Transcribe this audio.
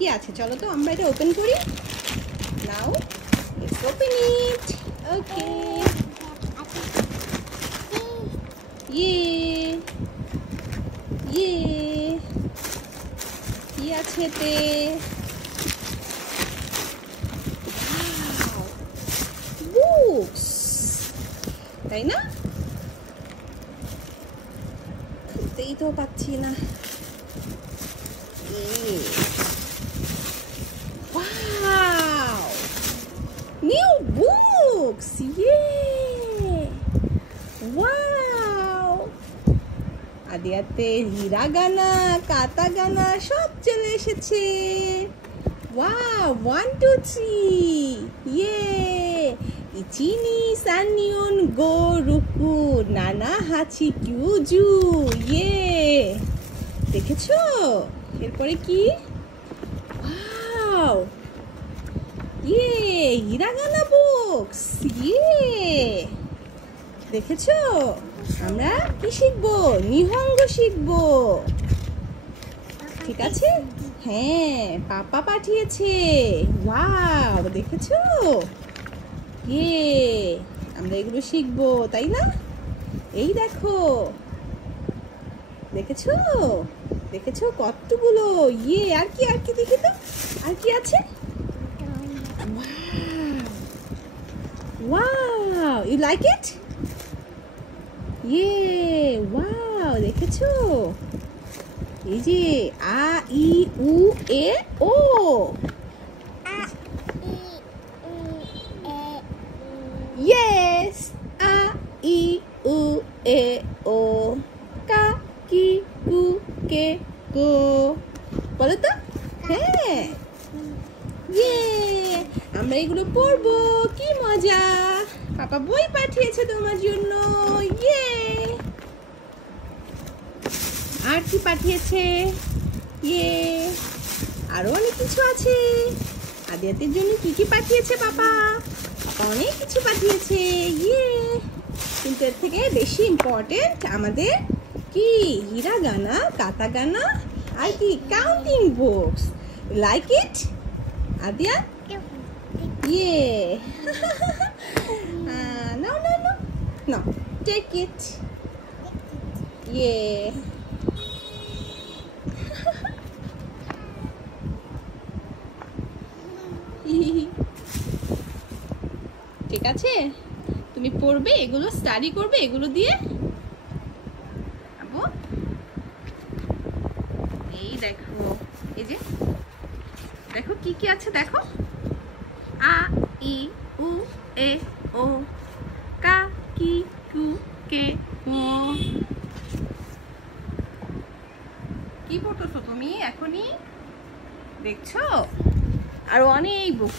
কি আছে চলো তো আমরা এটা ওপেন করি। Now let's open it. ওকে, ইয়ে কি আছে এতে? বুকস, তাই না? খুলতেই তো পাচ্ছি না। Wow! New books! Yay! Wow! আদিয়াতে হিরাগানা, কাতাগানা সব চলে এসেছে। Wow! 1 2 3! Yay! ইচিনি সানিয়ন গো রুকু নানা হাচি কিউজু। ইয়ে, দেখেছো? এরপরে কি? ওয়াও! ইয়ে, হিরাগানা বুকস। ইয়ে, দেখেছো? আমরা কি শিখবো? নিহঙ্গ শিখবো। ঠিক আছে? হ্যাঁ, পাপা পাঠিয়েছে। ওয়াও, দেখেছো? ইয়ে, আমরা এগুলো শিখবো, তাই না? এই দেখো, দেখেছো? দেখেছো কতগুলো? ইয়ে, আর কি দেখি তো, আর কি আছে? Wow, you like it? Yeah, wow, দেখেছো? এই যে আ ই উ এ ও। Yes, a i u e o, ka ki ku ke ko। বলো তো? হ্যাঁ, ইয়ে, আমরা এগুলো পড়বো, কি মজা। পাপা বই পাঠিয়েছে তোমার জন্য। ইয়ে, আর কি পাঠিয়েছে? ইয়ে, আরো অনেক কিছু আছে। আদিয়াতের জন্য কি কি পাঠিয়েছে পাপা? অনেক কিছু পাঠিয়েছে। ইয়ে, কিন্তু এর থেকে বেশি ইম্পর্টেন্ট আমাদের কি? হিরাগানা, কাতাগানা আর কি? Counting books. Like it Adiya? Yeah, no no no no, take it. ইয়ে, ঠিক আছে, তুমি পড়বে এগুলো, স্টাডি করবে এগুলো দিয়ে। এই দেখো, এই যে দেখো কি কি আছে, দেখো আ ই উ এ ও, কা কি কু কে কো। কি পড়তেছো তুমি এখনই? দেখছো? আর অনেক বুক